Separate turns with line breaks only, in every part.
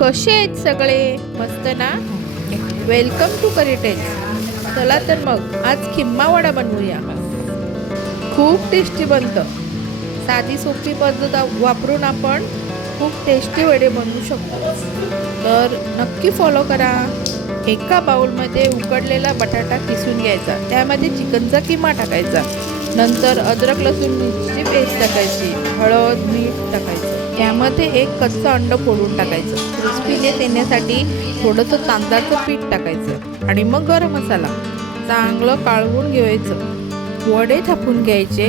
कसे आहेत सगळे? मस्त ना? वेलकम टू करिटेज चला तर मग आज खिम्मा वडा बनवूया. खूप टेस्टी बनतं. साधी सोपी पद्धत वापरून आपण खूप टेस्टी वडे बनवू शकतो. तर नक्की फॉलो करा. एका बाउलमध्ये उकडलेला बटाटा किसून घ्यायचा. त्यामध्ये चिकनचा किमा टाकायचा. नंतर अद्रक लसूण मिरची पेस्ट टाकायची. हळद मीठ टाकायचं. यामध्ये एक कच्चं अंड फोडून टाकायचं. क्रिस्पीनेस येण्यासाठी थोडंसं तांदळाचं पीठ टाकायचं आणि मग गरम मसाला चांगलं काळवून घ्यायचं वडे थापून घ्यायचे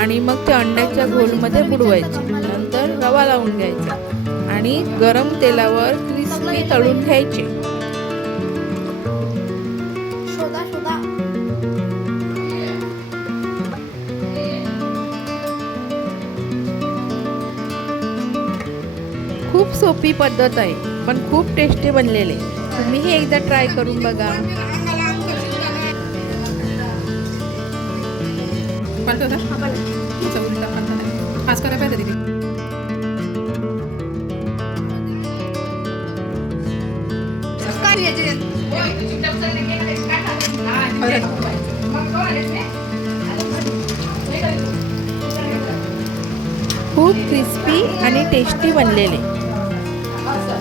आणि मग ते अंड्याच्या घोलमध्ये बुडवायचे. नंतर रवा लावून घ्यायचा आणि गरम तेलावर क्रिस्पी तळून घ्यायचे. खूप सोपी पद्धत आहे पण खूप टेस्टी बनलेले. तुम्हीही एकदा ट्राय करून बघा.
आज पाहिजे तिथे
खूप क्रिस्पी आणि टेस्टी बनलेले.